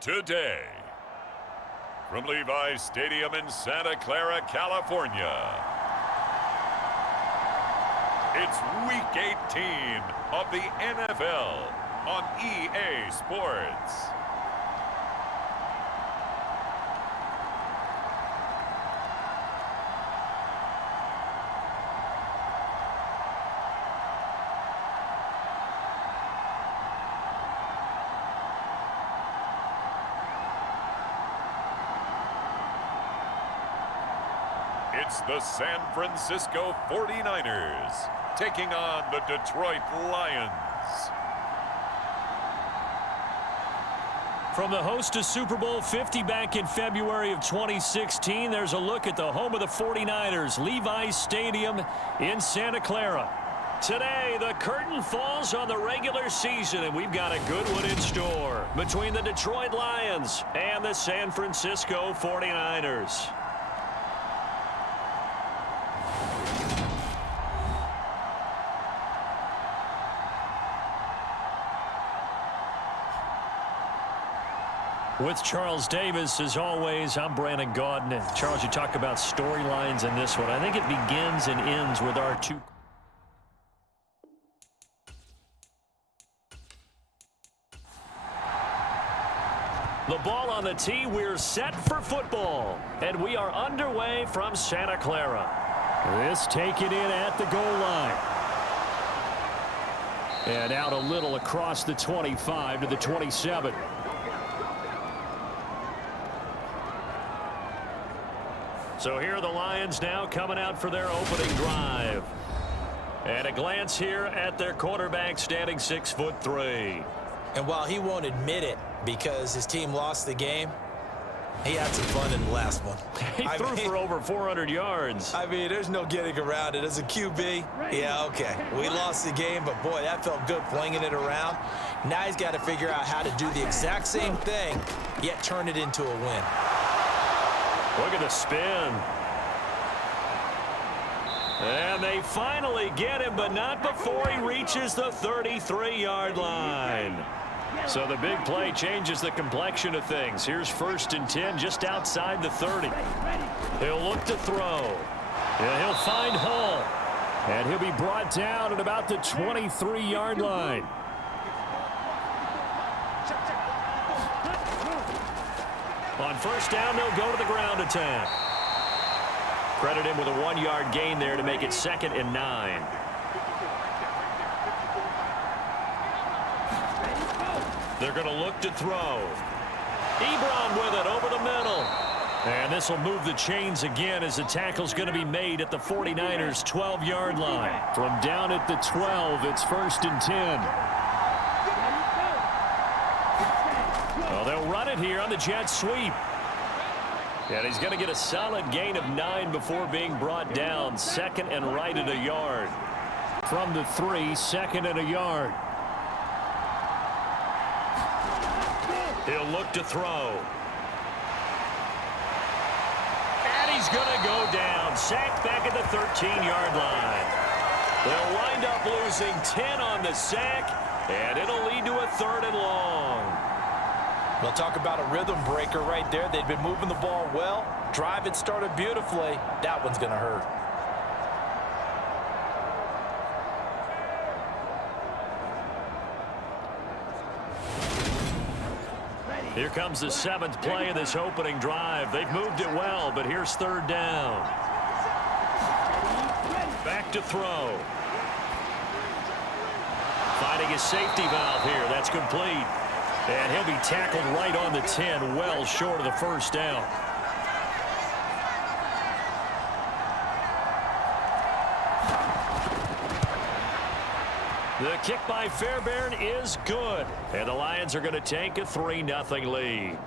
today. From Levi's Stadium in Santa Clara, California, it's Week 18 of the NFL on EA Sports. It's the San Francisco 49ers taking on the Detroit Lions. From the host to Super Bowl 50 back in February of 2016, there's a look at the home of the 49ers, Levi's Stadium in Santa Clara. Today, the curtain falls on the regular season, and we've got a good one in store between the Detroit Lions and the San Francisco 49ers. With Charles Davis, as always, I'm Brandon Gaudin. And Charles, you talk about storylines in this one. I think it begins and ends with our two. The ball on the tee, we're set for football. And we are underway from Santa Clara. This taken in at the goal line. And out a little across the 25 to the 27. So here are the Lions now coming out for their opening drive. And a glance here at their quarterback standing 6'3". And while he won't admit it because his team lost the game, he had some fun in the last one. He threw for over 400 yards. I mean, there's no getting around it. As a QB, yeah, okay. We lost the game, but boy, that felt good flinging it around. Now he's got to figure out how to do the exact same thing, yet turn it into a win. Look at the spin. And they finally get him, but not before he reaches the 33-yard line. So the big play changes the complexion of things. Here's 1st and 10 just outside the 30. He'll look to throw. And he'll find Hull. And he'll be brought down at about the 23-yard line. On 1st down, they'll go to the ground attack. Credit him with a 1-yard gain there to make it 2nd and 9. They're going to look to throw. Ebron with it over the middle. And this will move the chains again as the tackle's going to be made at the 49ers' 12-yard line. From down at the 12, it's 1st and 10. Well, they'll run it here on the jet sweep. And he's going to get a solid gain of 9 before being brought down. 2nd and right at a yard. From the 3, 2nd and a yard. He'll look to throw. And he's going to go down. Sacked back at the 13-yard line. They'll wind up losing 10 on the sack, and it'll lead to a 3rd and long. We'll talk about a rhythm breaker right there. They'd been moving the ball well. Drive had started beautifully. That one's going to hurt. Here comes the 7th play of this opening drive. They've moved it well, but here's 3rd down. Back to throw. Finding his safety valve here. That's complete. And he'll be tackled right on the 10, well short of the 1st down. The kick by Fairbairn is good. And the Lions are going to take a 3-0 lead.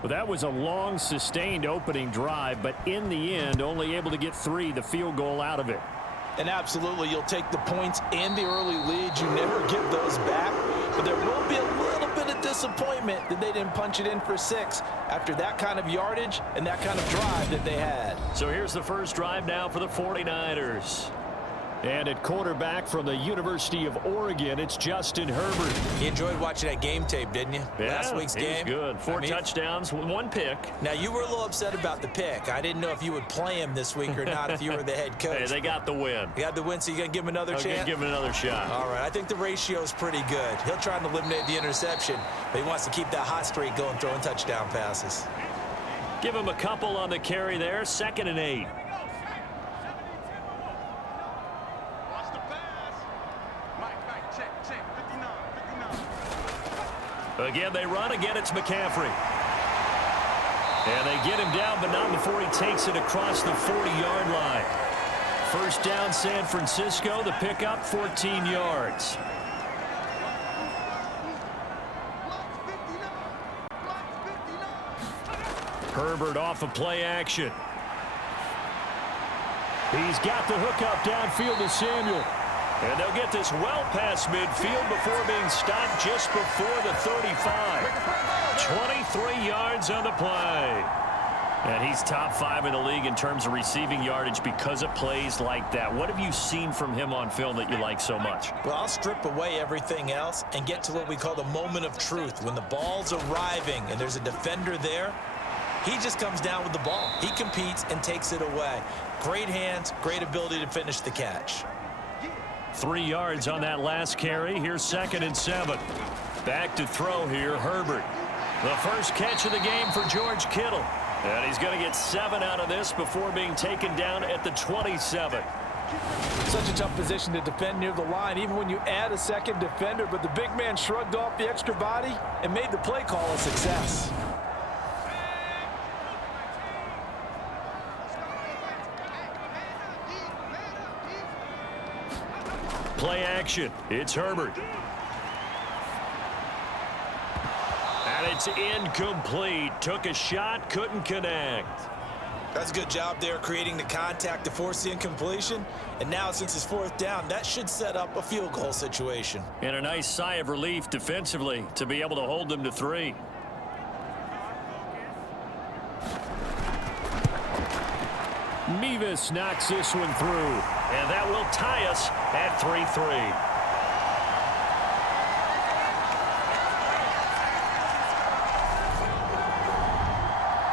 Well, that was a long, sustained opening drive, but in the end, only able to get 3, the field goal out of it. And absolutely, you'll take the points and the early lead. You never give those back. But there will be a little bit of disappointment that they didn't punch it in for 6 after that kind of yardage and that kind of drive that they had. So here's the first drive now for the 49ers. And at quarterback from the University of Oregon, it's Justin Herbert. You enjoyed watching that game tape, didn't you? Yeah, Last week's game. It was good. Four touchdowns, one pick. Now, you were a little upset about the pick. I didn't know if you would play him this week or not if you were the head coach. Hey, they got the win. You got the win, so you're going to give him another chance? I'm going to give him another shot. All right, I think the ratio's pretty good. He'll try and eliminate the interception, but he wants to keep that hot streak going, throwing touchdown passes. Give him a couple on the carry there. 2nd and 8. Again, they run. Again, it's McCaffrey. And they get him down, but not before he takes it across the 40-yard line. First down, San Francisco. The pickup, 14 yards. Herbert off of play action. He's got the hookup downfield to Samuel. And they'll get this well past midfield before being stopped just before the 35. 23 yards on the play. And he's top 5 in the league in terms of receiving yardage because of plays like that. What have you seen from him on film that you like so much? Well, I'll strip away everything else and get to what we call the moment of truth. When the ball's arriving and there's a defender there, he just comes down with the ball. He competes and takes it away. Great hands, great ability to finish the catch. 3 yards on that last carry. Here's 2nd and 7. Back to throw here, Herbert. The first catch of the game for George Kittle. And he's going to get 7 out of this before being taken down at the 27. Such a tough position to defend near the line, even when you add a second defender. But the big man shrugged off the extra body and made the play call a success. Play action. It's Herbert. And it's incomplete. Took a shot, couldn't connect. That's a good job there creating the contact to force the incompletion. And now since it's 4th down, that should set up a field goal situation. And a nice sigh of relief defensively to be able to hold them to 3. Mevis knocks this one through, and that will tie us at 3-3.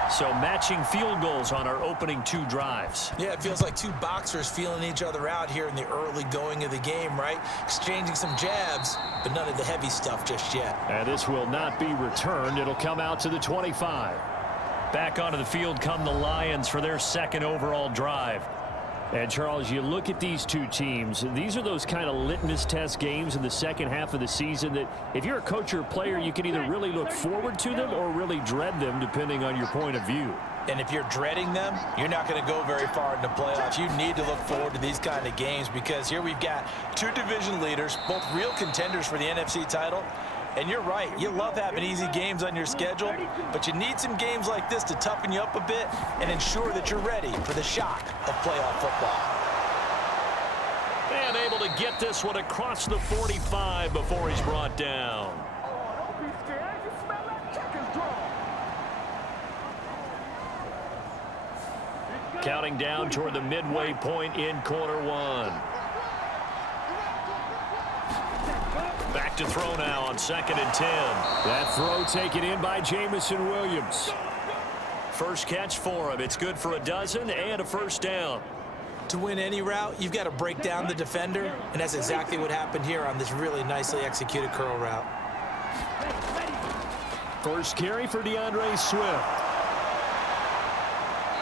So matching field goals on our opening 2 drives. Yeah, it feels like 2 boxers feeling each other out here in the early going of the game, right? Exchanging some jabs, but none of the heavy stuff just yet. And this will not be returned. It'll come out to the 25. Back onto the field come the Lions for their 2nd overall drive. And, Charles, you look at these 2 teams, these are those kind of litmus test games in the second half of the season that if you're a coach or a player, you can either really look forward to them or really dread them, depending on your point of view. And if you're dreading them, you're not going to go very far in the playoffs. You need to look forward to these kind of games because here we've got 2 division leaders, both real contenders for the NFC title. And you're right, you love having easy games on your schedule, but you need some games like this to toughen you up a bit and ensure that you're ready for the shock of playoff football. And able to get this one across the 45 before he's brought down. Counting down toward the midway point in quarter 1. Back to throw now on 2nd and 10. That throw taken in by Jamison Williams. First catch for him. It's good for a dozen and a first down. To win any route, you've got to break down the defender, and that's exactly what happened here on this really nicely executed curl route. First carry for DeAndre Swift.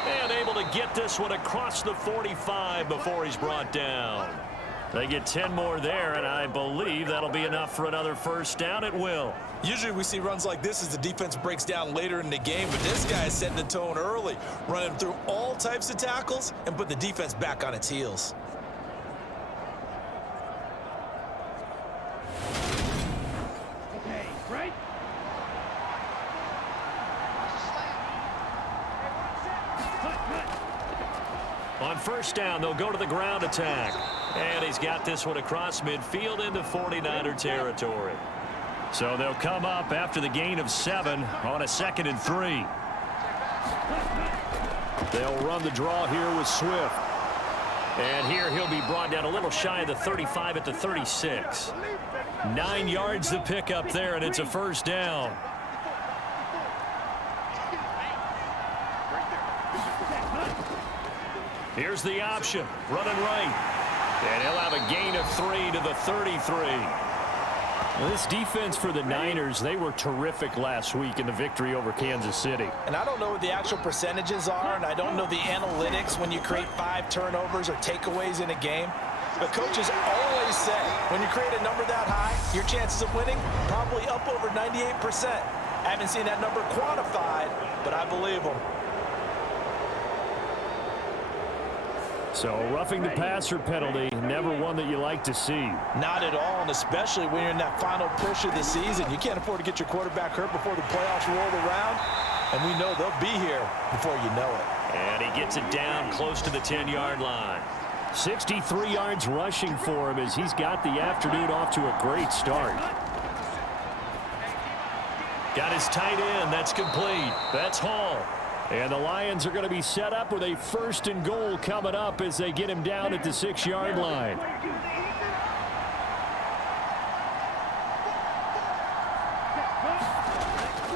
And able to get this one across the 45 before he's brought down. They get 10 more there, and I believe that'll be enough for another first down. It will. Usually we see runs like this as the defense breaks down later in the game, but this guy is setting the tone early, running through all types of tackles and put the defense back on its heels. Okay, right? On first down, they'll go to the ground attack. And he's got this one across midfield into 49er territory. So they'll come up after the gain of 7 on a 2nd and 3. They'll run the draw here with Swift. And here he'll be brought down a little shy of the 35 at the 36. 9 yards to pick up there, and it's a first down. Here's the option, running right. And he'll have a gain of 3 to the 33. Well, this defense for the Niners, they were terrific last week in the victory over Kansas City. And I don't know what the actual percentages are, and I don't know the analytics when you create 5 turnovers or takeaways in a game. But coaches always say, when you create a number that high, your chances of winning probably up over 98%. I haven't seen that number quantified, but I believe them. So roughing the passer penalty, never one that you like to see. Not at all, and especially when you're in that final push of the season. You can't afford to get your quarterback hurt before the playoffs roll around, and we know they'll be here before you know it. And he gets it down close to the 10-yard line. 63 yards rushing for him as he's got the afternoon off to a great start. Got his tight end. That's complete. That's Hall. And the Lions are going to be set up with a 1st and goal coming up as they get him down at the 6-yard line.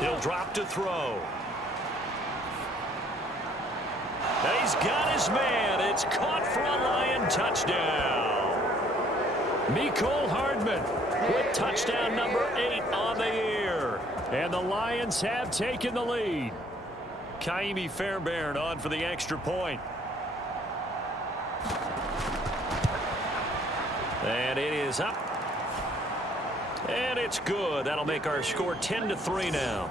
He'll drop to throw. And he's got his man. It's caught for a Lion touchdown. Mecole Hardman with touchdown number 8 on the year. And the Lions have taken the lead. Kaimi Fairbairn on for the extra point. And it is up. And it's good. That'll make our score 10-3 now.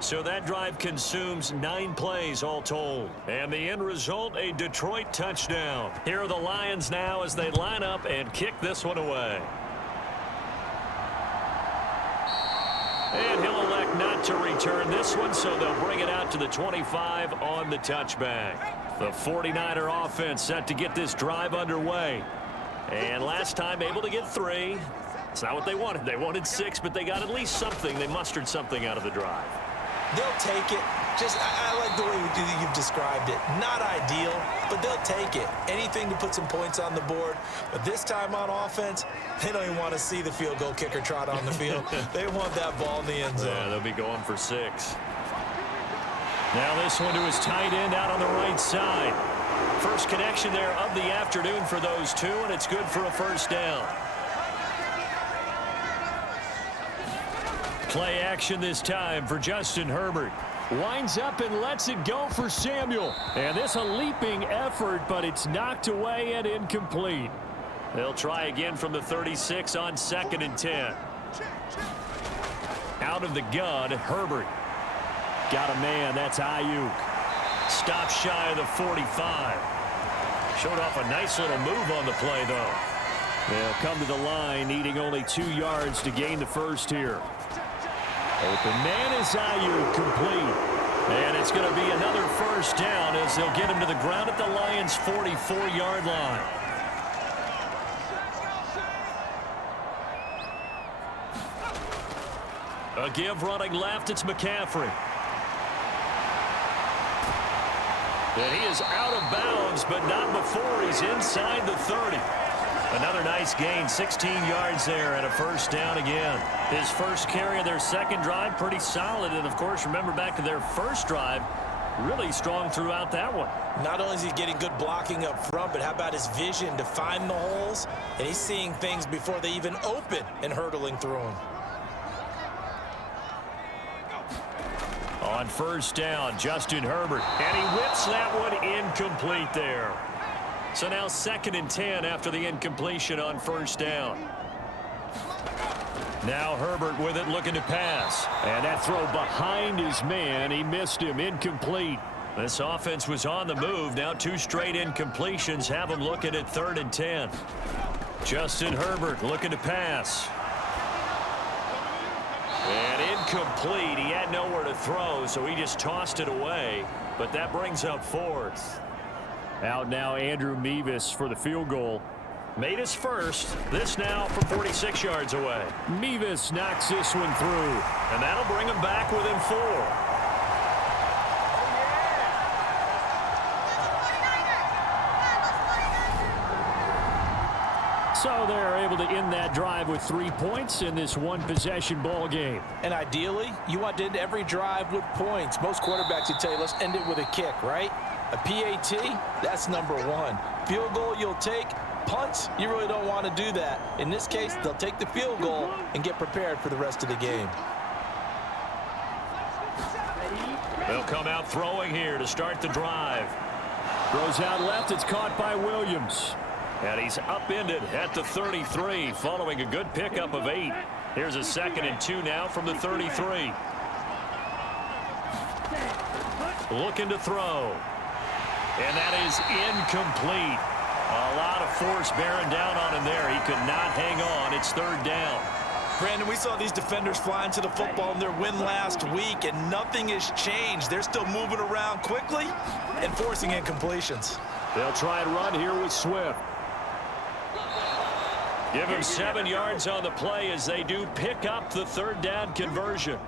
So that drive consumes 9 plays all told. And the end result, a Detroit touchdown. Here are the Lions now as they line up and kick this one away. And he'll elect not to return this one, so they'll bring it out to the 25 on the touchback. The 49er offense set to get this drive underway. And last time able to get 3. It's not what they wanted. They wanted 6, but they got at least something. They mustered something out of the drive. They'll take it. Just, I like the way you've described it. Not ideal, but they'll take it. Anything to put some points on the board. But this time on offense, they don't even want to see the field goal kicker trot on the field. They want that ball in the end zone. Yeah, they'll be going for 6. Now this one to his tight end out on the right side. First connection there of the afternoon for those two, and it's good for a first down. Play action this time for Justin Herbert. Winds up and lets it go for Samuel. And this a leaping effort, but it's knocked away and incomplete. They'll try again from the 36 on 2nd and 10. Out of the gun, Herbert. Got a man, that's Ayuk. Stop shy of the 45. Showed off a nice little move on the play, though. They'll come to the line, needing only 2 yards to gain the first here. Open man is Ayuk, complete. And it's going to be another first down as they'll get him to the ground at the Lions' 44-yard line. A give running left, it's McCaffrey. And he is out of bounds, but not before he's inside the 30. Another nice gain, 16 yards there, and a first down again. His first carry of their second drive, pretty solid. And, of course, remember back to their first drive, really strong throughout that one. Not only is he getting good blocking up front, but how about his vision to find the holes? And he's seeing things before they even open and hurdling through them. On first down, Justin Herbert. And he whips that one incomplete there. So now 2nd and 10 after the incompletion on first down. Now Herbert with it, looking to pass. And that throw behind his man. He missed him, incomplete. This offense was on the move. Now 2 straight incompletions have him looking at 3rd and 10. Justin Herbert looking to pass. And incomplete. He had nowhere to throw, so he just tossed it away. But that brings up 4th. Out now Andrew Mevis for the field goal. Made his first. This now from 46 yards away. Mevis knocks this one through. And that'll bring him back within 4. So they're able to end that drive with 3 points in this one-possession ball game. And ideally, you want to end every drive with points. Most quarterbacks would tell you, let's end it with a kick, right? A PAT, that's number one. Field goal you'll take. Punts, you really don't want to do that. In this case, they'll take the field goal and get prepared for the rest of the game. They'll come out throwing here to start the drive. Throws out left. It's caught by Williams. And he's upended at the 33 following a good pickup of 8. Here's a 2nd and 2 now from the 33. Looking to throw. And that is incomplete. A lot of force bearing down on him there. He could not hang on. It's 3rd down. Brandon, we saw these defenders flying to the football in their win last week, and nothing has changed. They're still moving around quickly and forcing incompletions. They'll try and run here with Swift. Give him 7 yards on the play as they do pick up the 3rd down conversion.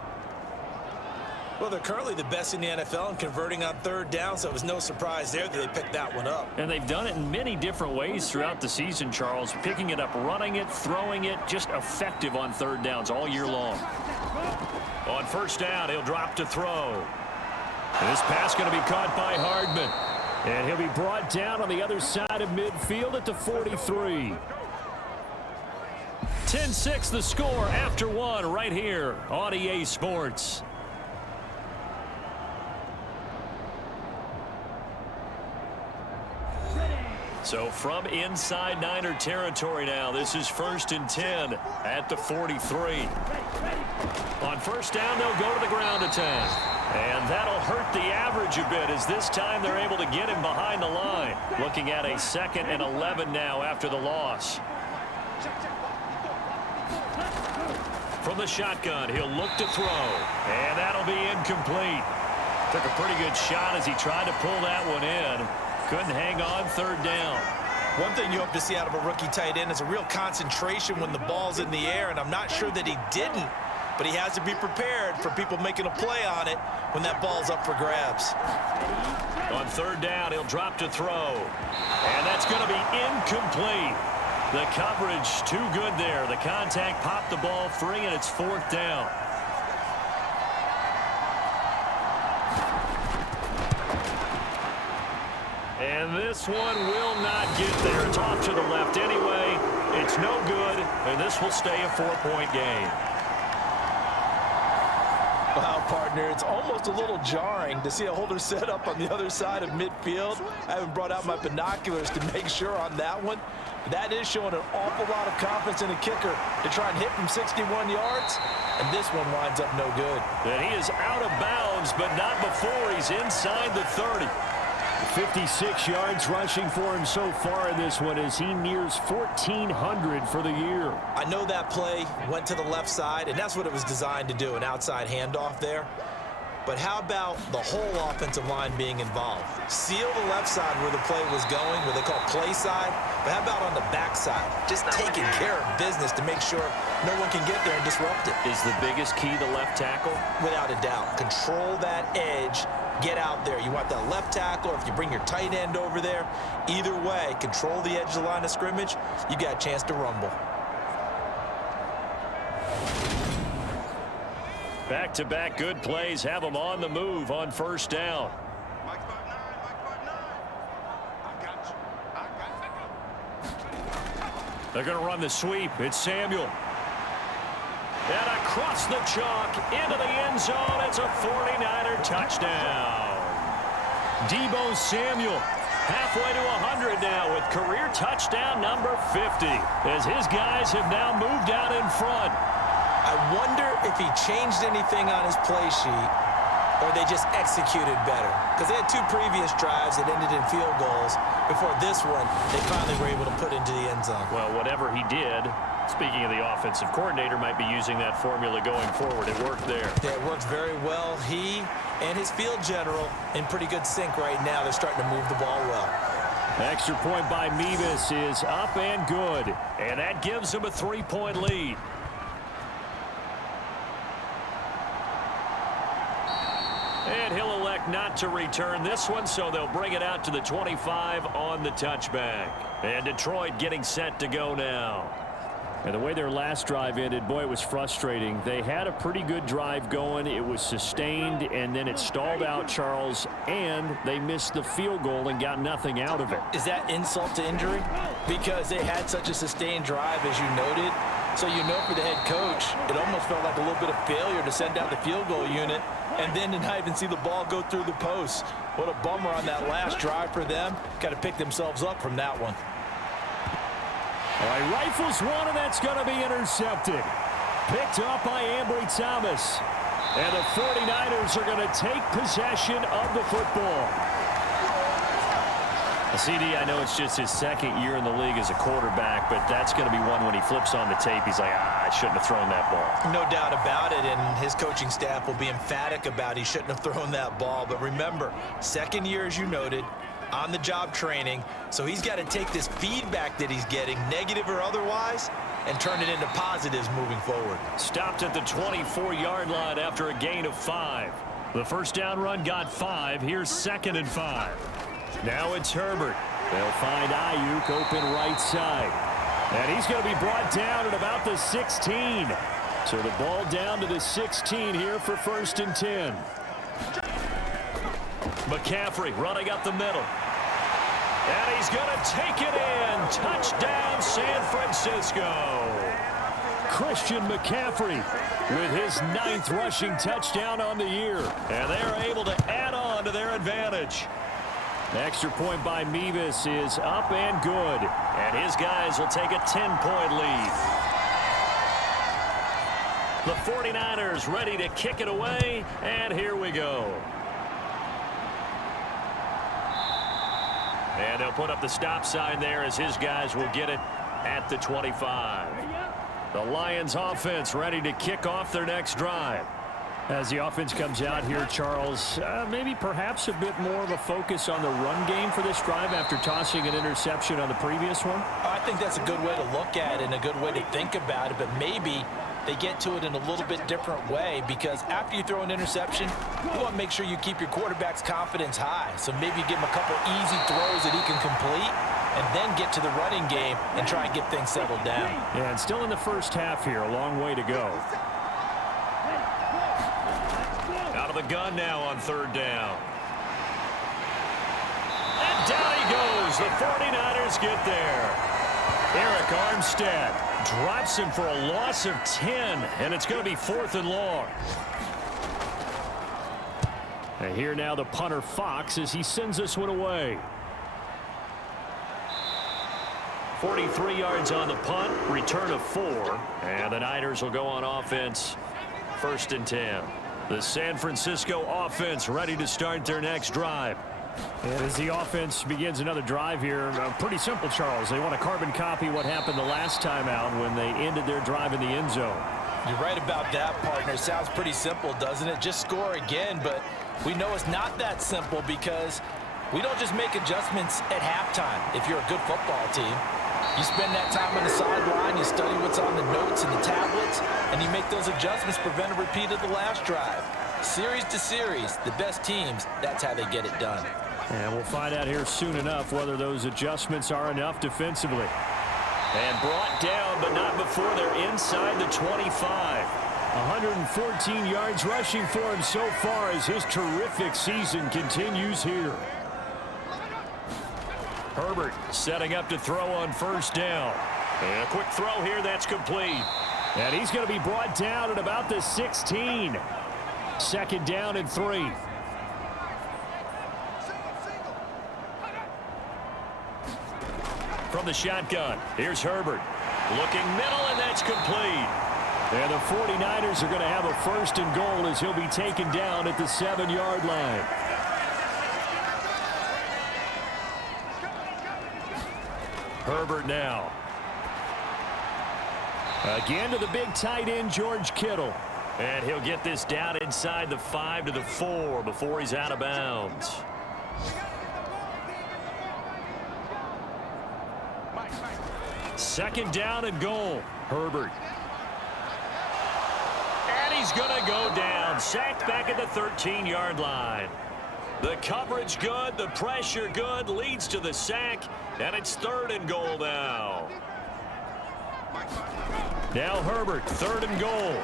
Well, they're currently the best in the NFL in converting on 3rd down, so it was no surprise there that they picked that one up. And they've done it in many different ways throughout the season, Charles. Picking it up, running it, throwing it, just effective on 3rd downs all year long. On 1st down, he'll drop to throw. And this pass going to be caught by Hardman. And he'll be brought down on the other side of midfield at the 43. 10-6 the score after 1 right here on EA Sports. So from inside Niner territory now, this is 1st and 10 at the 43. On 1st down, they'll go to the ground attack. And that'll hurt the average a bit as this time they're able to get him behind the line. Looking at a 2nd and 11 now after the loss. From the shotgun, he'll look to throw. And that'll be incomplete. Took a pretty good shot as he tried to pull that one in. Couldn't hang on 3rd down. One thing you hope to see out of a rookie tight end is a real concentration when the ball's in the air, and I'm not sure that he didn't, but he has to be prepared for people making a play on it when that ball's up for grabs. On 3rd down, he'll drop to throw. And that's going to be incomplete. The coverage too good there. The contact popped the ball free, and it's 4th down. And this one will not get there. It's off to the left anyway. It's no good, and this will stay a 4-point game. Wow, partner, it's almost a little jarring to see a holder set up on the other side of midfield. I haven't brought out my binoculars to make sure on that one. That is showing an awful lot of confidence in a kicker to try and hit from 61 yards, and this one winds up no good. And he is out of bounds, but not before he's inside the 30. 56 yards rushing for him so far in this one as he nears 1,400 for the year. I know that play went to the left side, and that's what it was designed to do, an outside handoff there. But how about the whole offensive line being involved? Seal the left side where the play was going, where they call play side. But how about on the back side? Just taking care of business to make sure no one can get there and disrupt it. Is the biggest key the left tackle? Without a doubt. Control that edge. Get out there. You want that left tackle, or if you bring your tight end over there, either way, control the edge of the line of scrimmage, you got a chance to rumble. Back-to-back good plays have them on the move on 1st down. They're going to run the sweep. It's Samuel. And across the chalk into the end zone. It's a 49er touchdown. Deebo Samuel halfway to 100 now with career touchdown number 50 as his guys have now moved out in front. I wonder if he changed anything on his play sheet or they just executed better. Because they had 2 previous drives that ended in field goals. Before this one, they finally were able to put into the end zone. Well, whatever he did, speaking of the offensive coordinator, might be using that formula going forward. It worked there. Yeah, it worked very well. He and his field general in pretty good sync right now. They're starting to move the ball well. Extra point by Mevis is up and good. And that gives him a 3-point lead. And he'll elect elect not to return this one, so they'll bring it out to the 25 on the touchback. And Detroit getting set to go now. And the way their last drive ended, boy, it was frustrating. They had a pretty good drive going. It was sustained, and then it stalled out, Charles, and they missed the field goal and got nothing out of it. Is that insult to injury? Because they had such a sustained drive, as you noted. So you know for the head coach, it almost felt like a little bit of failure to send down the field goal unit and then to not even see the ball go through the post. What a bummer on that last drive for them. Got to pick themselves up from that one. All right, rifles one, and that's going to be intercepted. Picked up by Ambry Thomas. And the 49ers are going to take possession of the football. CD, I know it's just his second year in the league as a quarterback, but that's going to be one when he flips on the tape. He's like, I shouldn't have thrown that ball. No doubt about it, and his coaching staff will be emphatic about he shouldn't have thrown that ball. But remember, second year, as you noted, on-the-job training, so he's got to take this feedback that he's getting, negative or otherwise, and turn it into positives moving forward. Stopped at the 24-yard line after a gain of 5. The first down run got 5. Here's 2nd and 5. Now it's Herbert. They'll find Ayuk open right side. And he's going to be brought down at about the 16. So the ball down to the 16 here for 1st and 10. McCaffrey running up the middle. And he's going to take it in. Touchdown, San Francisco. Christian McCaffrey with his 9th rushing touchdown on the year. And they're able to add on to their advantage. The extra point by Mevis is up and good. And his guys will take a 10-point lead. The 49ers ready to kick it away. And here we go. And they'll put up the stop sign there as his guys will get it at the 25. The Lions offense ready to kick off their next drive. As the offense comes out here, Charles, maybe perhaps a bit more of a focus on the run game for this drive after tossing an interception on the previous one? I think that's a good way to look at it and a good way to think about it, but maybe they get to it in a little bit different way, because after you throw an interception, you want to make sure you keep your quarterback's confidence high. So maybe you give him a couple easy throws that he can complete and then get to the running game and try and get things settled down. Yeah, and still in the first half here, a long way to go. Out of the gun now on 3rd down. And down he goes. The 49ers get there. Eric Armstead drops him for a loss of 10, and it's going to be 4th and long. And here now the punter Fox as he sends this one away. 43 yards on the punt, return of 4, and the Niners will go on offense. 1st and 10. The San Francisco offense ready to start their next drive. And as the offense begins another drive here, pretty simple, Charles. They want to carbon copy what happened the last time out when they ended their drive in the end zone. You're right about that, partner. It sounds pretty simple, doesn't it? Just score again, but we know it's not that simple because we don't just make adjustments at halftime if you're a good football team. You spend that time on the sideline, you study what's on the notes and the tablets, and you make those adjustments, prevent a repeat of the last drive. Series to series, the best teams, that's how they get it done. And we'll find out here soon enough whether those adjustments are enough defensively. And brought down, but not before they're inside the 25. 114 yards rushing for him so far as his terrific season continues here. Herbert setting up to throw on 1st down. And a quick throw here, that's complete. And he's going to be brought down at about the 16. 2nd down and 3. From the shotgun, here's Herbert. Looking middle, and that's complete. And the 49ers are going to have a 1st and goal as he'll be taken down at the 7-yard line. Herbert now. Again to the big tight end, George Kittle. And he'll get this down inside the 5 to the 4 before he's out of bounds. Second down and goal. Herbert. And he's going to go down. Sacked back at the 13-yard line. The coverage good, the pressure good, leads to the sack, and it's 3rd and goal now. Now Herbert, 3rd and goal.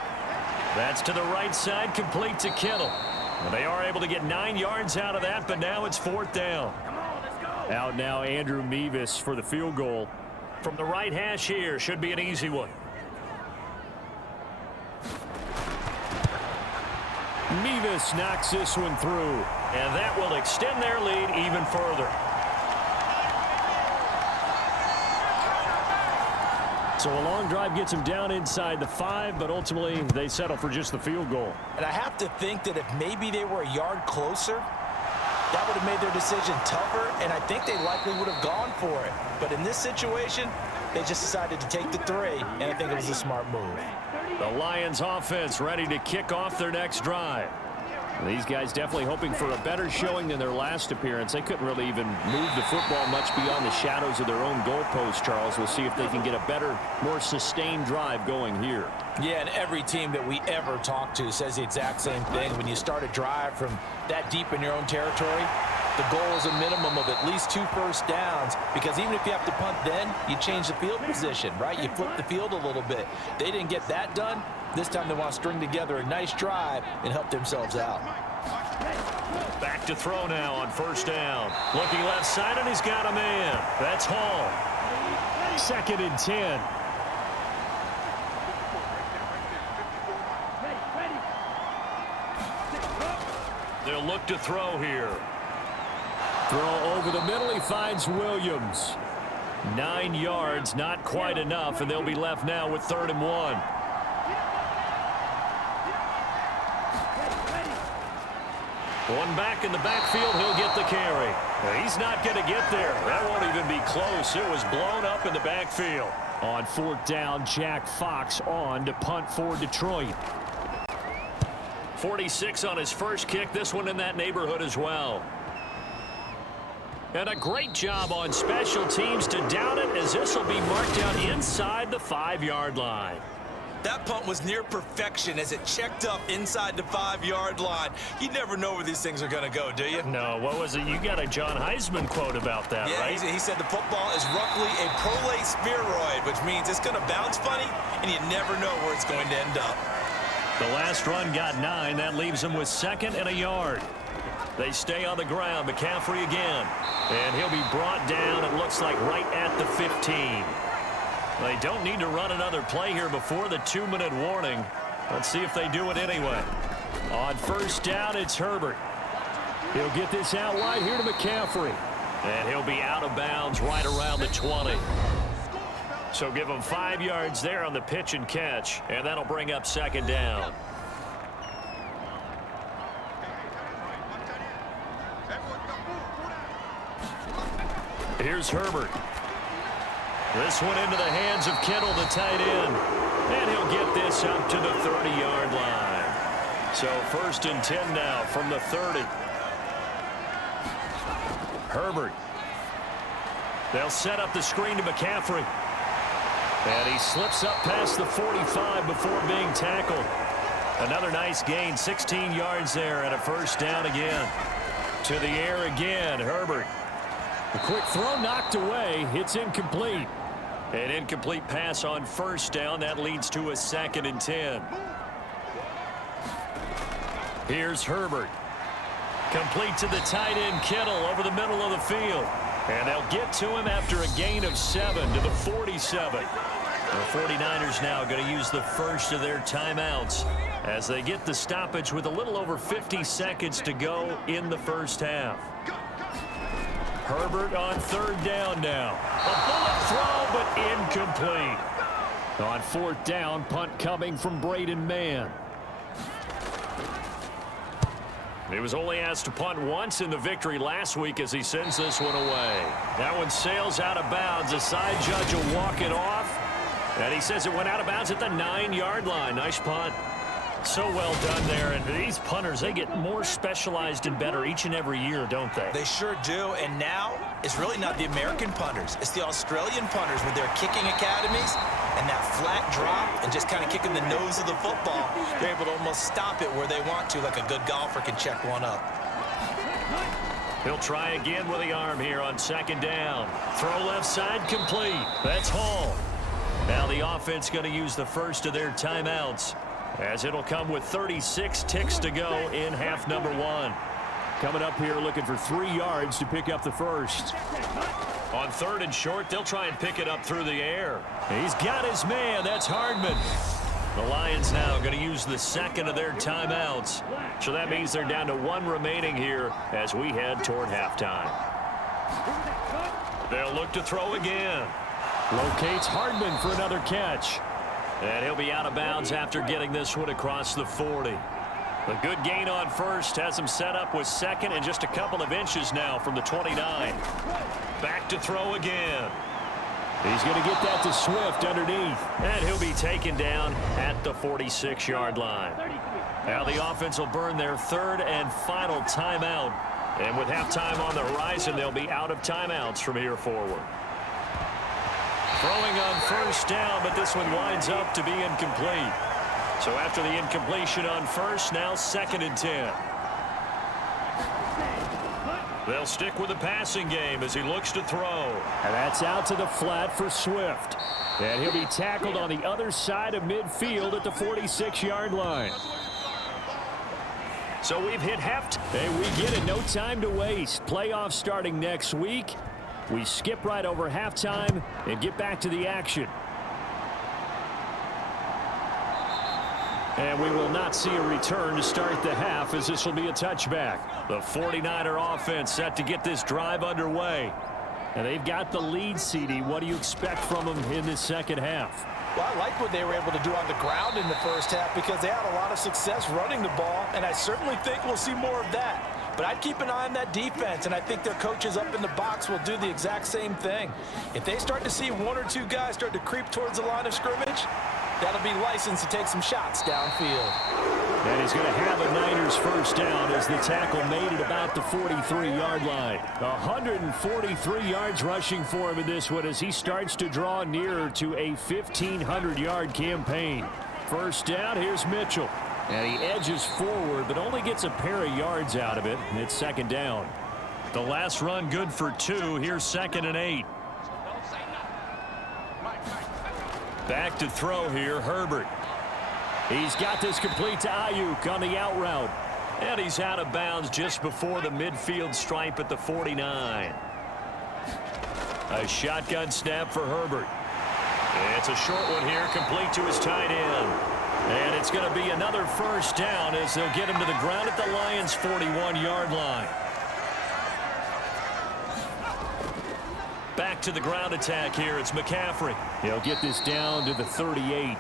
That's to the right side, complete to Kittle. And they are able to get 9 yards out of that, but now it's 4th down. Out now Andrew Mevis for the field goal. From the right hash here, should be an easy one. Mevis knocks this one through, and that will extend their lead even further. So a long drive gets them down inside the 5, but ultimately they settle for just the field goal. And I have to think that if maybe they were a yard closer, that would have made their decision tougher, and I think they likely would have gone for it. But in this situation, they just decided to take the 3, and I think it was a smart move. The Lions offense ready to kick off their next drive. These guys definitely hoping for a better showing than their last appearance. They couldn't really even move the football much beyond the shadows of their own goalpost, Charles. We'll see if they can get a better, more sustained drive going here. Yeah, and every team that we ever talk to says the exact same thing. When you start a drive from that deep in your own territory, the goal is a minimum of at least 2 first downs, because even if you have to punt then, you change the field position, right? You flip the field a little bit. They didn't get that done. This time they want to string together a nice drive and help themselves out. Back to throw now on 1st down. Looking left side, and he's got a man. That's Hall. 2nd and 10. They'll look to throw here. Throw over the middle. He finds Williams. 9 yards, not quite enough, and they'll be left now with 3rd and 1. One back in the backfield, he'll get the carry. He's not going to get there. That won't even be close. It was blown up in the backfield. On 4th down, Jack Fox on to punt for Detroit. 46 on his first kick. This one in that neighborhood as well. And a great job on special teams to down it, as this will be marked out inside the 5-yard line. That punt was near perfection as it checked up inside the 5-yard line. You never know where these things are going to go, do you? No, what was it? You got a John Heisman quote about that, yeah, right? He said the football is roughly a prolate spheroid, which means it's going to bounce funny, and you never know where it's going to end up. The last run got 9. That leaves them with 2nd and a yard. They stay on the ground. McCaffrey again. And he'll be brought down, it looks like, right at the 15. They don't need to run another play here before the 2-minute warning. Let's see if they do it anyway. On 1st down, it's Herbert. He'll get this out wide here to McCaffrey. And he'll be out of bounds right around the 20. So give him 5 yards there on the pitch and catch, and that'll bring up 2nd down. Here's Herbert. This one into the hands of Kittle, the tight end. And he'll get this up to the 30-yard line. So 1st and 10 now from the 30. Herbert. They'll set up the screen to McCaffrey. And he slips up past the 45 before being tackled. Another nice gain, 16 yards there, and a 1st down again. To the air again, Herbert. A quick throw knocked away. It's incomplete. An incomplete pass on 1st down. That leads to a 2nd and 10. Here's Herbert. Complete to the tight end, Kittle, over the middle of the field. And they'll get to him after a gain of 7 to the 47. The 49ers now going to use the first of their timeouts as they get the stoppage with a little over 50 seconds to go in the 1st half. Herbert on 3rd down now. A bullet throw, but incomplete. On 4th down, punt coming from Braden Mann. He was only asked to punt once in the victory last week as he sends this one away. That one sails out of bounds. The side judge will walk it off. And he says it went out of bounds at the 9-yard line. Nice punt. So well done there. And these punters, they get more specialized and better each and every year, don't they? They sure do. And now it's really not the American punters. It's the Australian punters with their kicking academies and that flat drop and just kind of kicking the nose of the football. They're able to almost stop it where they want to, like a good golfer can check one up. He'll try again with the arm here on second down. Throw left side complete. That's Hall. Now the offense going to use the first of their timeouts, as it'll come with 36 ticks to go in half number 1. Coming up here looking for 3 yards to pick up the first. On 3rd and short, they'll try and pick it up through the air. He's got his man. That's Hardman. The Lions now going to use the second of their timeouts. So that means they're down to 1 remaining here as we head toward halftime. They'll look to throw again. Locates Hardman for another catch. And he'll be out of bounds after getting this one across the 40. A good gain on first has him set up with second and just a couple of inches now from the 29. Back to throw again. He's going to get that to Swift underneath. And he'll be taken down at the 46-yard line. Now the offense will burn their 3rd and final timeout. And with halftime on the horizon, they'll be out of timeouts from here forward. Throwing on first down, but this one winds up to be incomplete. So after the incompletion on first, now 2nd and 10. They'll stick with the passing game as he looks to throw. And that's out to the flat for Swift. And he'll be tackled on the other side of midfield at the 46-yard line. So we've hit halftime. Hey, we get it. No time to waste. Playoffs starting next week. We skip right over halftime and get back to the action. And we will not see a return to start the half, as this will be a touchback. The 49er offense set to get this drive underway. And they've got the lead, CD. What do you expect from them in this second half? Well, I like what they were able to do on the ground in the first half because they had a lot of success running the ball, and I certainly think we'll see more of that. But I'd keep an eye on that defense, and I think their coaches up in the box will do the exact same thing. If they start to see 1 or 2 guys start to creep towards the line of scrimmage, that'll be licensed to take some shots downfield. And he's going to have a Niners first down as the tackle made it about the 43-yard line. 143 yards rushing for him in this one as he starts to draw nearer to a 1,500-yard campaign. First down, here's Mitchell. And he edges forward, but only gets a pair of yards out of it, and it's 2nd down. The last run good for 2. Here's 2nd and 8. Back to throw here, Herbert. He's got this complete to Ayuk on the out route. And he's out of bounds just before the midfield stripe at the 49. A shotgun snap for Herbert. It's a short one here, complete to his tight end. And it's going to be another first down as they'll get him to the ground at the Lions' 41-yard line. Back to the ground attack here. It's McCaffrey. He'll get this down to the 38.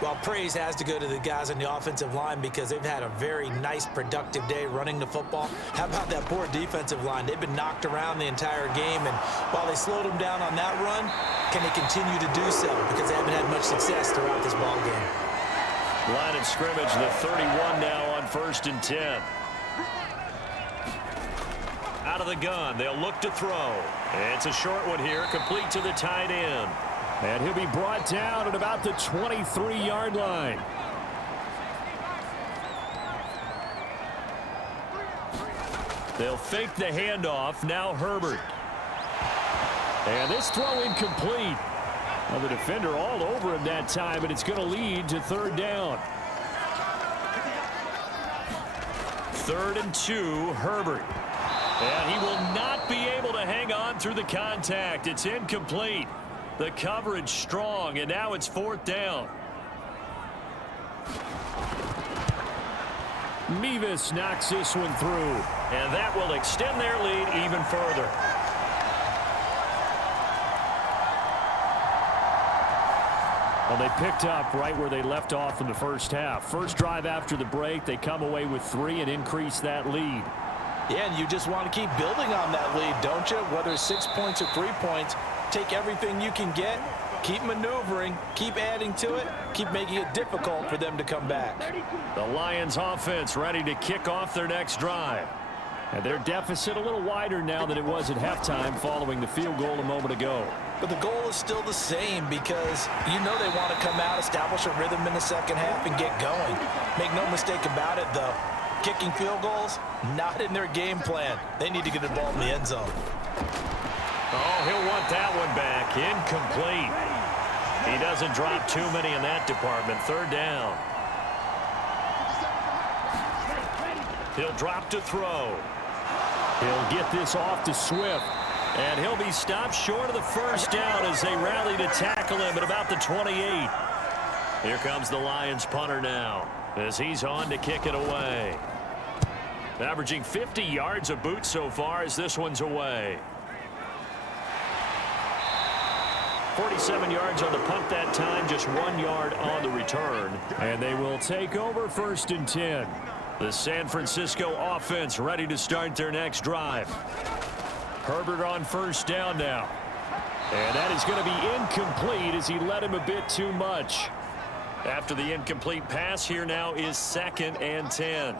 Well, praise has to go to the guys on the offensive line because they've had a very nice, productive day running the football. How about that poor defensive line? They've been knocked around the entire game, and while they slowed them down on that run, can they continue to do so? Because they haven't had much success throughout this ball game. Line of scrimmage, the 31 now on 1st and 10. Out of the gun, they'll look to throw. It's a short one here, complete to the tight end. And he'll be brought down at about the 23-yard line. They'll fake the handoff. Now Herbert. And this throw incomplete. Well, the defender all over him that time, and it's going to lead to 3rd down. 3rd and 2, Herbert. And he will not be able to hang on through the contact. It's incomplete. The coverage strong, and now it's 4th down. Mevis knocks this one through. And that will extend their lead even further. Well, they picked up right where they left off in the first half. First drive after the break, they come away with 3 and increase that lead. Yeah, and you just want to keep building on that lead, don't you? Whether it's 6 points or 3 points, take everything you can get, keep maneuvering, keep adding to it, keep making it difficult for them to come back. The Lions offense ready to kick off their next drive. And their deficit a little wider now than it was at halftime following the field goal a moment ago. But the goal is still the same because you know they want to come out, establish a rhythm in the second half, and get going. Make no mistake about it, though. Kicking field goals, not in their game plan. They need to get the ball in the end zone. Oh, he'll want that one back. Incomplete. He doesn't drop too many in that department. Third down. He'll drop to throw. He'll get this off to Swift. And he'll be stopped short of the first down as they rally to tackle him at about the 28. Here comes the Lions punter now as he's on to kick it away. Averaging 50 yards a boot so far as this one's away. 47 yards on the punt that time, just 1 yard on the return. And they will take over 1st and 10. The San Francisco offense ready to start their next drive. Herbert on first down now. And that is going to be incomplete as he led him a bit too much. After the incomplete pass, here now is 2nd and 10.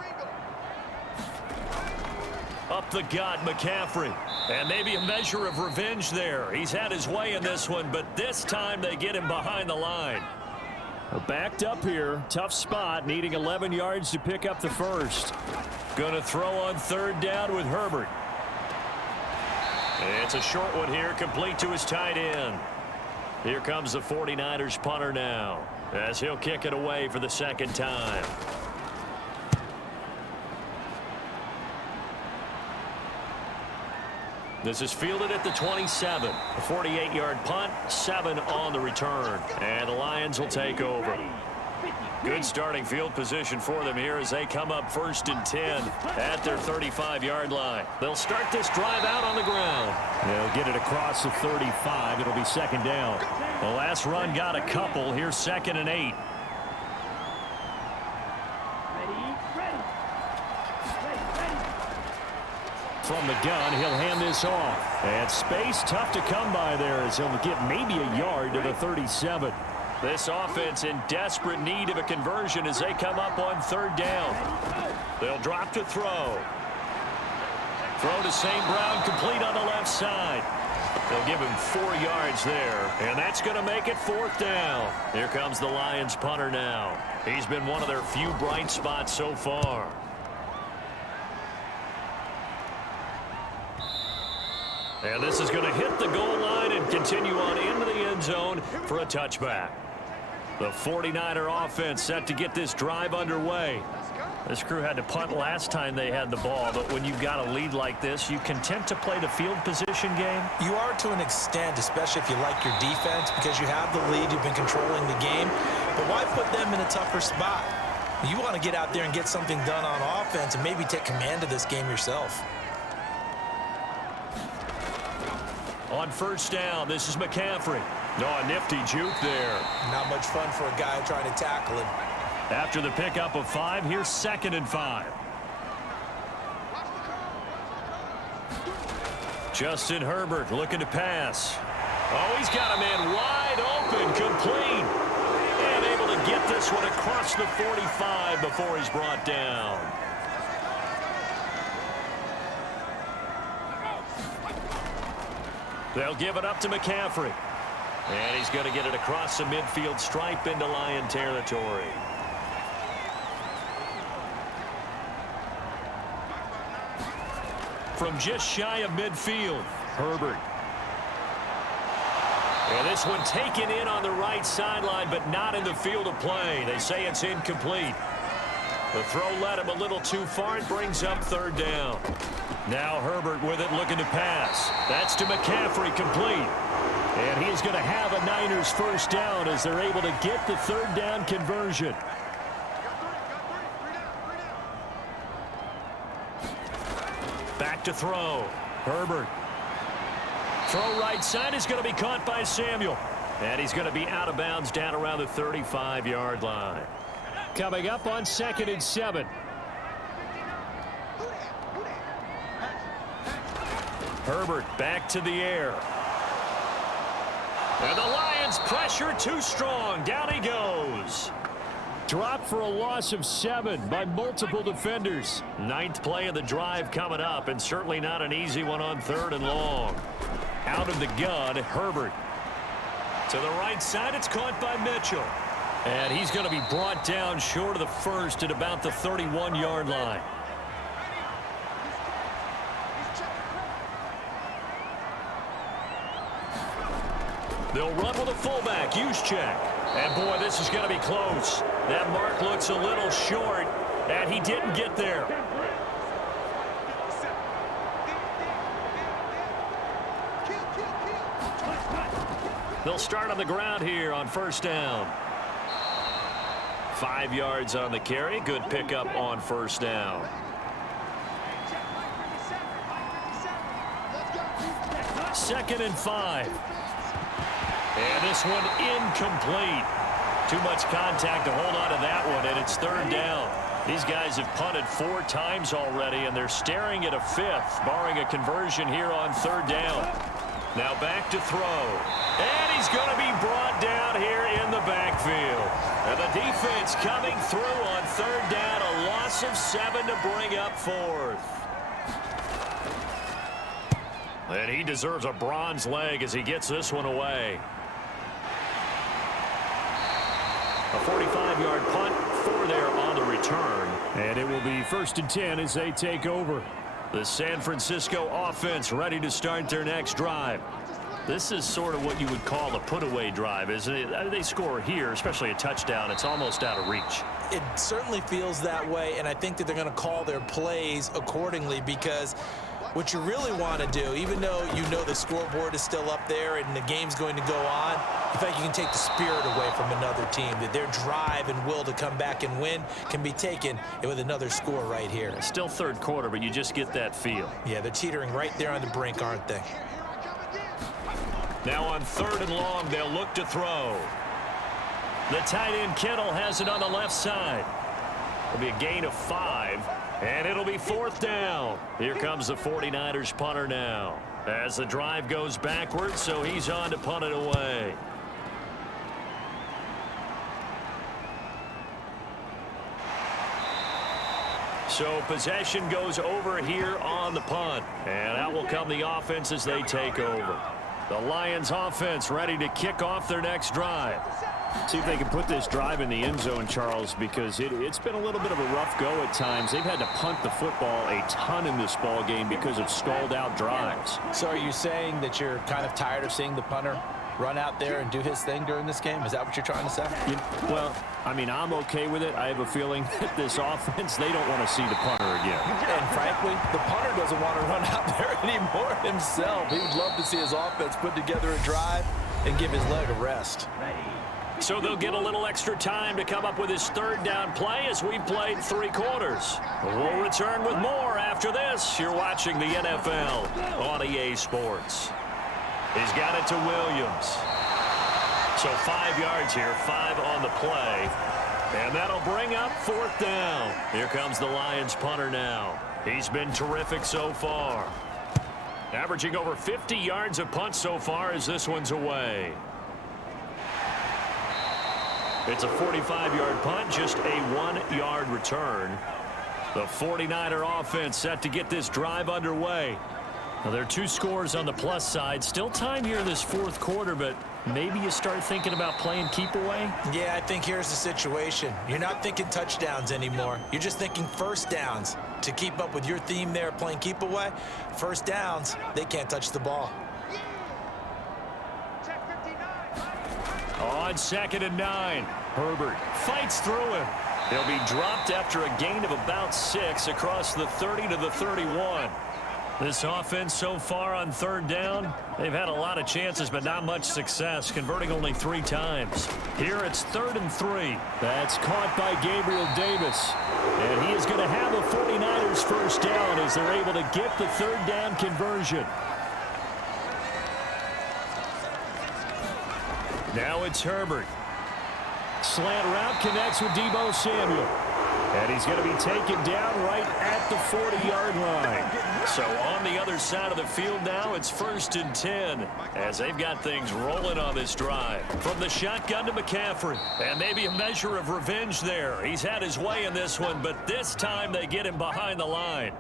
Up the gut, McCaffrey. And maybe a measure of revenge there. He's had his way in this one, but this time they get him behind the line. Backed up here. Tough spot, needing 11 yards to pick up the first. Going to throw on 3rd down with Herbert. It's a short one here, complete to his tight end. Here comes the 49ers punter now, as he'll kick it away for the 2nd time. This is fielded at the 27. A 48-yard punt, 7 on the return. And the Lions will take over. Good starting field position for them here as they come up 1st and 10 at their 35-yard line. They'll start this drive out on the ground. They'll get it across the 35. It'll be 2nd down. The last run got a couple. Here's 2nd and 8. From the gun, he'll hand this off. And space tough to come by there as he'll get maybe a yard to the 37. This offense in desperate need of a conversion as they come up on 3rd down. They'll drop to throw. Throw to St. Brown, complete on the left side. They'll give him 4 yards there, and that's going to make it 4th down. Here comes the Lions punter now. He's been one of their few bright spots so far. And this is going to hit the goal line and continue on into the end zone for a touchback. The 49er offense set to get this drive underway. This crew had to punt last time they had the ball, but when you've got a lead like this, you content to play the field position game? You are to an extent, especially if you like your defense, because you have the lead, you've been controlling the game. But why put them in a tougher spot? You want to get out there and get something done on offense and maybe take command of this game yourself. On 1st down, this is McCaffrey. Oh, a nifty juke there. Not much fun for a guy trying to tackle him. After the pickup of 5, here's 2nd and 5. Justin Herbert looking to pass. Oh, he's got a man wide open, complete. And able to get this one across the 45 before he's brought down. They'll give it up to McCaffrey. And he's going to get it across the midfield stripe into Lion territory. From just shy of midfield, Herbert. And this one taken in on the right sideline, but not in the field of play. They say it's incomplete. The throw led him a little too far. It brings up 3rd down. Now Herbert with it, looking to pass. That's to McCaffrey, complete. And he's going to have a Niners 1st down as they're able to get the 3rd down conversion. Back to throw. Herbert. Throw right side is going to be caught by Samuel. And he's going to be out of bounds down around the 35-yard line. Coming up on 2nd and 7. Herbert back to the air. And the Lions pressure too strong. Down he goes. Dropped for a loss of 7 by multiple defenders. 9th play of the drive coming up, and certainly not an easy one on 3rd and long. Out of the gun, Herbert. To the right side, it's caught by Mitchell. And he's going to be brought down short of the first at about the 31-yard line. They'll run with a fullback, Juszczyk. And boy, this is going to be close. That mark looks a little short, and he didn't get there. They'll start on the ground here on first down. 5 yards on the carry. Good pickup on first down. Second and 5. And this one incomplete. Too much contact to hold on to that one, and it's third down. These guys have punted 4 times already, and they're staring at a 5th, barring a conversion here on third down. Now back to throw. And he's going to be brought down here in the backfield. And the defense coming through on third down. A loss of 7 to bring up 4th. And he deserves a bronze leg as he gets this one away. A 45-yard punt, 4 there on the return. And it will be first and 10 as they take over. The San Francisco offense ready to start their next drive. This is sort of what you would call a put-away drive, isn't it? They score here, especially a touchdown. It's almost out of reach. It certainly feels that way, and I think that they're going to call their plays accordingly, because what you really want to do, even though you know the scoreboard is still up there and the game's going to go on, I think you can take the spirit away from another team, that their drive and will to come back and win can be taken with another score right here. It's still third quarter, but you just get that feel. Yeah, they're teetering right there on the brink, aren't they? Now on third and long, they'll look to throw. The tight end Kittle has it on the left side. It'll be a gain of 5, and it'll be fourth down. Here comes the 49ers punter now, as the drive goes backwards, so he's on to punt it away. So possession goes over here on the punt, and out will come the offense as they take over. The Lions offense ready to kick off their next drive. See if they can put this drive in the end zone, Charles, because it's been a little bit of a rough go at times. They've had to punt the football a ton in this ball game because of stalled out drives. So are you saying that you're kind of tired of seeing the punter run out there and do his thing during this game? Is that what you're trying to say? Well, I mean, I'm okay with it. I have a feeling that this offense, they don't want to see the punter again. And frankly, the punter doesn't want to run out there anymore himself. He would love to see his offense put together a drive and give his leg a rest. So they'll get a little extra time to come up with his third down play as we've played 3 quarters. We'll return with more after this. You're watching the NFL on EA Sports. He's got it to Williams. So 5 yards here, 5 on the play. And that'll bring up fourth down. Here comes the Lions punter now. He's been terrific so far. Averaging over 50 yards of punt so far as this one's away. It's a 45-yard punt, just a 1-yard return. The 49er offense set to get this drive underway. Now, there are 2 scores on the plus side. Still time here in this fourth quarter, but maybe you start thinking about playing keep away? Yeah, I think here's the situation. You're not thinking touchdowns anymore. You're just thinking first downs. To keep up with your theme there, playing keep away, first downs, they can't touch the ball. On 2nd and 9, Herbert fights through him. He'll be dropped after a gain of about 6 across the 30 to the 31. This offense so far on third down, they've had a lot of chances, but not much success, converting only 3 times. Here it's 3rd and 3. That's caught by Gabriel Davis. And he is going to have a 49ers first down as they're able to get the third down conversion. Now it's Herbert. Slant route connects with Deebo Samuel. And he's going to be taken down right at the 40-yard line. So on the other side of the field now, it's 1st and 10 as they've got things rolling on this drive. From the shotgun to McCaffrey. And maybe a measure of revenge there. He's had his way in this one, but this time they get him behind the line.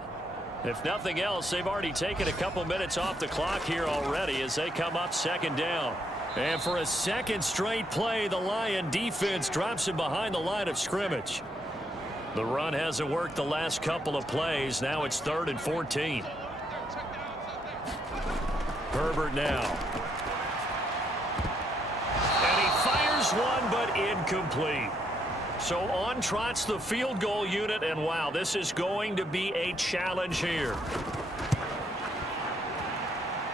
If nothing else, they've already taken a couple minutes off the clock here already as they come up 2nd down. And for a second straight play, the Lion defense drops him behind the line of scrimmage. The run hasn't worked the last couple of plays. Now it's 3rd and 14. Herbert now. And he fires one, but incomplete. So on trots the field goal unit, and wow, this is going to be a challenge here.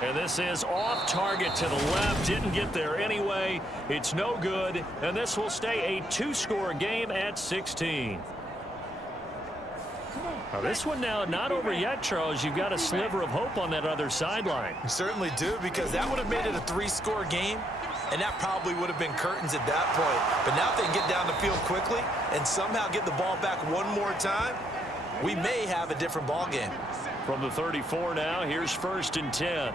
And this is off target to the left. Didn't get there anyway. It's no good. And this will stay a 2-score game at 16. Now this one now not over yet, Charles. You've got a sliver of hope on that other sideline. You certainly do, because that would have made it a 3-score game, and that probably would have been curtains at that point. But now if they can get down the field quickly and somehow get the ball back one more time, we may have a different ball game. From the 34 now, here's 1st and 10.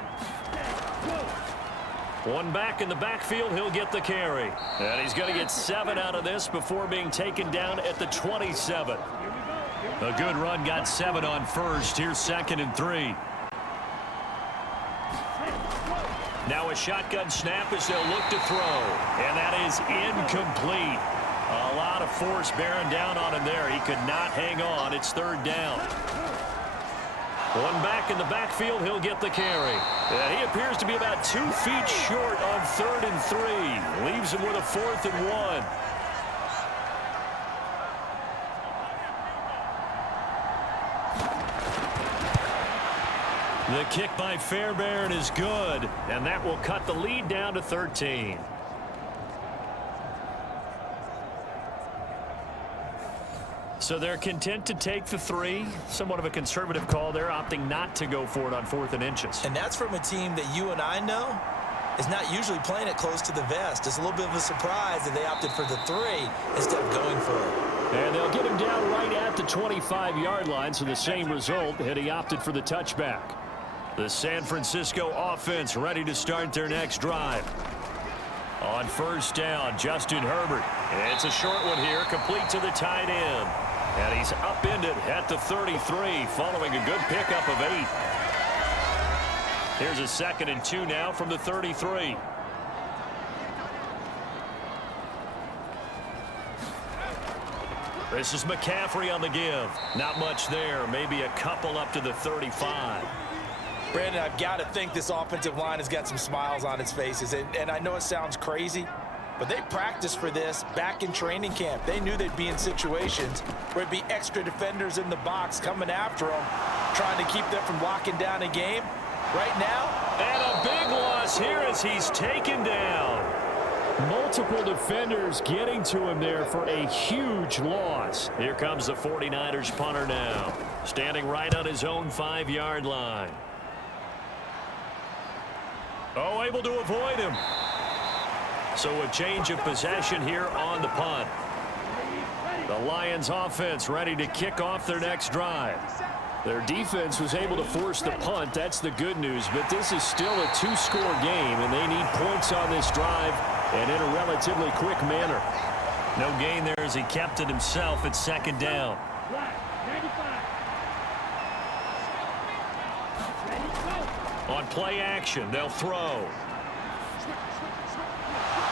One back in the backfield, he'll get the carry. And he's going to get 7 out of this before being taken down at the 27. A good run, got 7 on 1st. Here's 2nd and 3. Now a shotgun snap as they'll look to throw. And that is incomplete. A lot of force bearing down on him there. He could not hang on. It's 3rd down. One back in the backfield, he'll get the carry. And he appears to be about 2 feet short on 3rd and 3. Leaves him with a 4th and 1. The kick by Fairbairn is good, and that will cut the lead down to 13. So they're content to take the 3. Somewhat of a conservative call there, opting not to go for it on 4th and inches. And that's from a team that you and I know is not usually playing it close to the vest. It's a little bit of a surprise that they opted for the 3 instead of going for it. And they'll get him down right at the 25-yard line, so the same result had he opted for the touchback. The San Francisco offense ready to start their next drive. On 1st down, Justin Herbert. It's a short one here, complete to the tight end. And he's upended at the 33 following a good pickup of 8. Here's a 2nd and 2 now from the 33. This is McCaffrey on the give. Not much there, maybe a couple up to the 35. Brandon, I've got to think this offensive line has got some smiles on its faces. And I know it sounds crazy, but they practiced for this back in training camp. They knew they'd be in situations where it'd be extra defenders in the box coming after them, trying to keep them from locking down a game. Right now, and a big loss here as he's taken down. Multiple defenders getting to him there for a huge loss. Here comes the 49ers punter now, standing right on his own 5-yard line. Oh, able to avoid him. So a change of possession here on the punt. The Lions offense ready to kick off their next drive. Their defense was able to force the punt. That's the good news. But this is still a 2-score game, and they need points on this drive and in a relatively quick manner. No gain there as he kept it himself at 2nd down. On play action, they'll throw.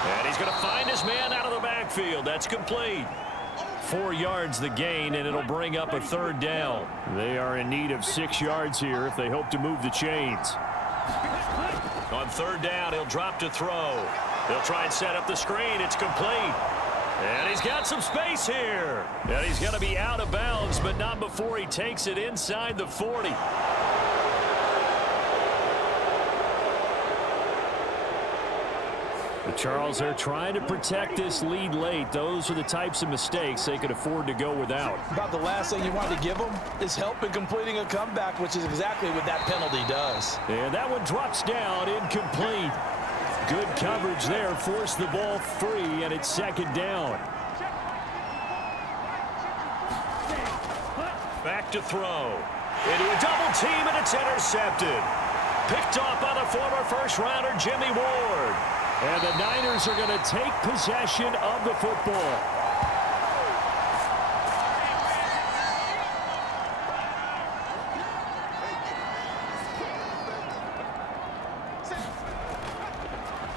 And he's going to find his man out of the backfield. That's complete. 4 yards the gain, and it'll bring up a 3rd down. They are in need of 6 yards here if they hope to move the chains. On 3rd down, he'll drop to throw. He'll try and set up the screen. It's complete. And he's got some space here. And he's going to be out of bounds, but not before he takes it inside the 40. Charles, they're trying to protect this lead late. Those are the types of mistakes they could afford to go without. about the last thing you want to give them is help in completing a comeback, which is exactly what that penalty does. And that one drops down, incomplete. Good coverage there, forced the ball free, and it's 2nd down. Back to throw. Into a double team, and it's intercepted. Picked off by the former first-rounder Jimmy Ward. And the Niners are going to take possession of the football.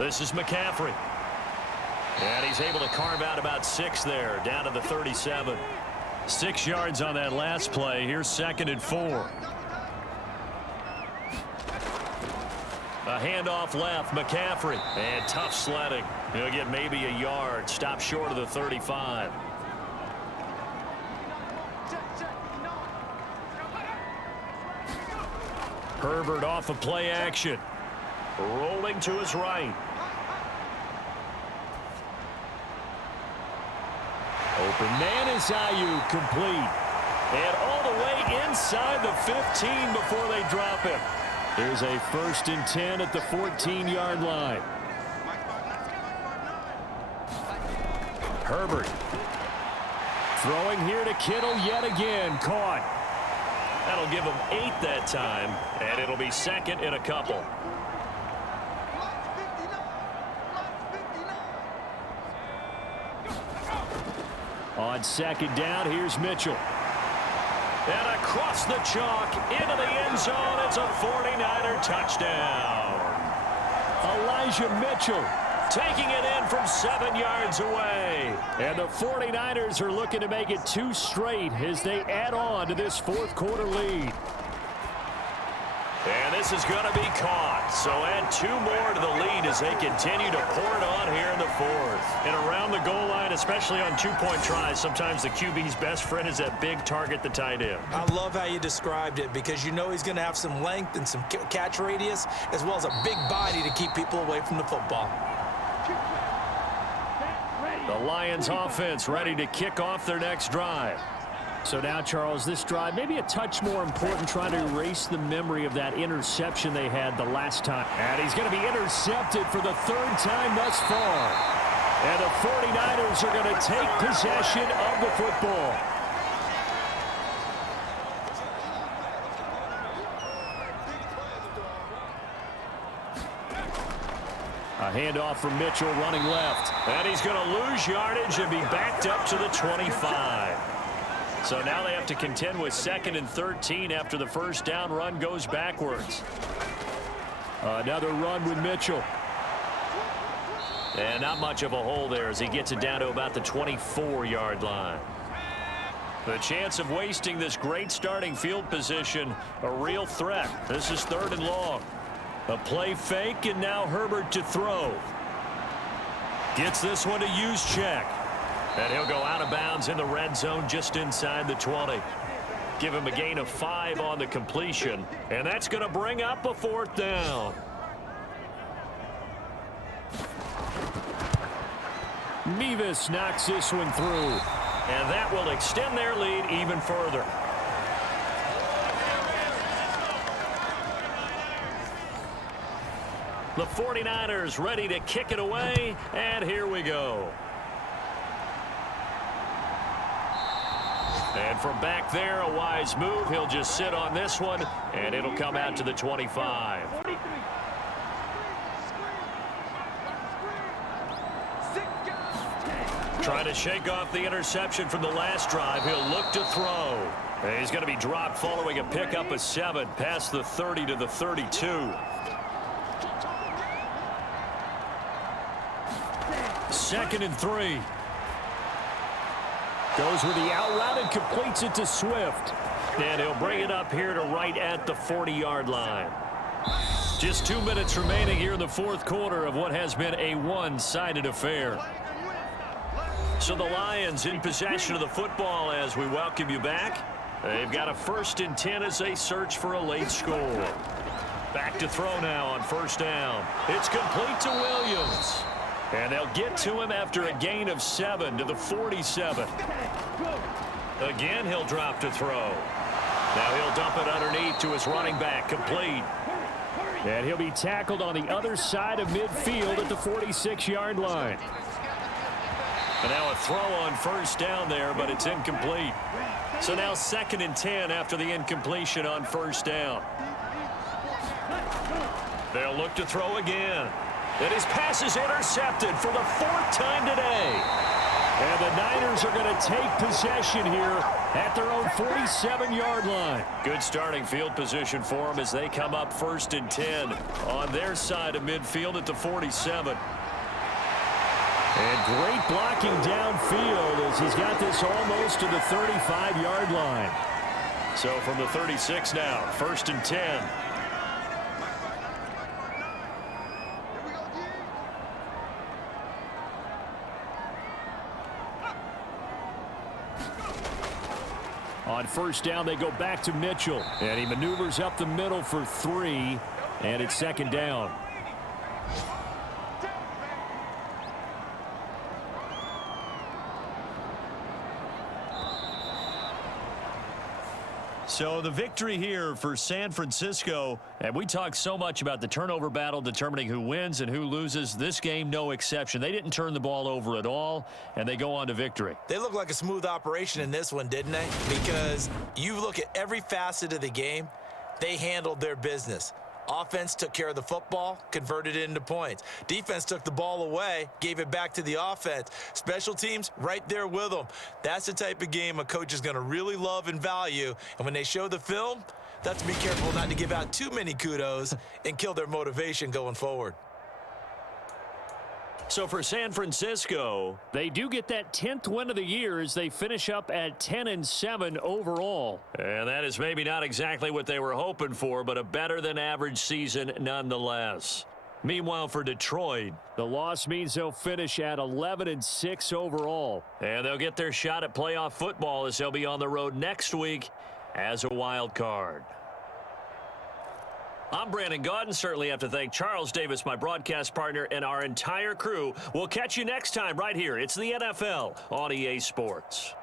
This is McCaffrey. And he's able to carve out about 6 there, down to the 37. 6 yards on that last play. Here's 2nd and 4. A handoff left, McCaffrey. And tough sledding. He'll get maybe a yard. Stop short of the 35. Herbert off of play action. Rolling to his right. Open man is Ayuk, complete. And all the way inside the 15 before they drop him. Here's a 1st and 10 at the 14-yard line. Herbert. Throwing here to Kittle yet again. Caught. That'll give him 8 that time, and it'll be 2nd and a couple. On 2nd down, here's Mitchell. And across the chalk, into the end zone, it's a 49er touchdown. Elijah Mitchell taking it in from 7 yards away. And the 49ers are looking to make it 2 straight as they add on to this 4th quarter lead. And this is going to be caught. So add 2 more to the lead as they continue to pour it on here in the 4th. And around the goal line, especially on 2-point tries, sometimes the QB's best friend is that big target, the tight end. I love how you described it because you know he's going to have some length and some catch radius as well as a big body to keep people away from the football. The Lions offense ready to kick off their next drive. So now, Charles, this drive maybe a touch more important, trying to erase the memory of that interception they had the last time. And he's going to be intercepted for the 3rd time thus far. And the 49ers are going to take possession of the football. A handoff from Mitchell running left. And he's going to lose yardage and be backed up to the 25. So now they have to contend with 2nd and 13 after the 1st down run goes backwards. Another run with Mitchell. And not much of a hole there as he gets it down to about the 24-yard line. The chance of wasting this great starting field position, a real threat. This is 3rd and long. A play fake, and now Herbert to throw. Gets this one to Juszczyk. And he'll go out of bounds in the red zone just inside the 20. Give him a gain of 5 on the completion. And that's going to bring up a 4th down. Mevis knocks this one through. And that will extend their lead even further. The 49ers ready to kick it away. And here we go. And from back there, a wise move. He'll just sit on this one, and it'll come out to the 25. Trying to shake off the interception from the last drive. He'll look to throw. And he's going to be dropped following a pickup of 7 past the 30 to the 32. Second and 3. Goes with the out route and completes it to Swift. And he'll bring it up here to right at the 40-yard line. Just 2 minutes remaining here in the 4th quarter of what has been a one-sided affair. So the Lions in possession of the football as we welcome you back. They've got a 1st and 10 as they search for a late score. Back to throw now on 1st down. It's complete to Williams. And they'll get to him after a gain of 7 to the 47. Again, he'll drop to throw. Now he'll dump it underneath to his running back, complete. And he'll be tackled on the other side of midfield at the 46-yard line. And now a throw on 1st down there, but it's incomplete. So now 2nd and 10 after the incompletion on 1st down. They'll look to throw again. And his pass is intercepted for the 4th time today. And the Niners are going to take possession here at their own 47-yard line. Good starting field position for them as they come up 1st and 10 on their side of midfield at the 47. And great blocking downfield as he's got this almost to the 35-yard line. So from the 36 now, 1st and 10. On 1st down, they go back to Mitchell. And he maneuvers up the middle for 3. And it's 2nd down. So the victory here for San Francisco. And we talked so much about the turnover battle determining who wins and who loses. This game, no exception. They didn't turn the ball over at all, and they go on to victory. They look like a smooth operation in this one, didn't they? Because you look at every facet of the game, they handled their business. Offense took care of the football, converted it into points. Defense took the ball away, gave it back to the offense. Special teams, right there with them. That's the type of game a coach is going to really love and value. And when they show the film, that's to be careful not to give out too many kudos and kill their motivation going forward. So for San Francisco, they do get that 10th win of the year as they finish up at 10-7 overall. and that is maybe not exactly what they were hoping for, but a better than average season nonetheless. Meanwhile, for Detroit, The loss means they'll finish at 11-6 overall. and they'll get their shot at playoff football as they'll be on the road next week as a wild card. I'm Brandon Gaudin. Certainly have to thank Charles Davis, my broadcast partner, and our entire crew. We'll catch you next time right here. It's the NFL on EA Sports.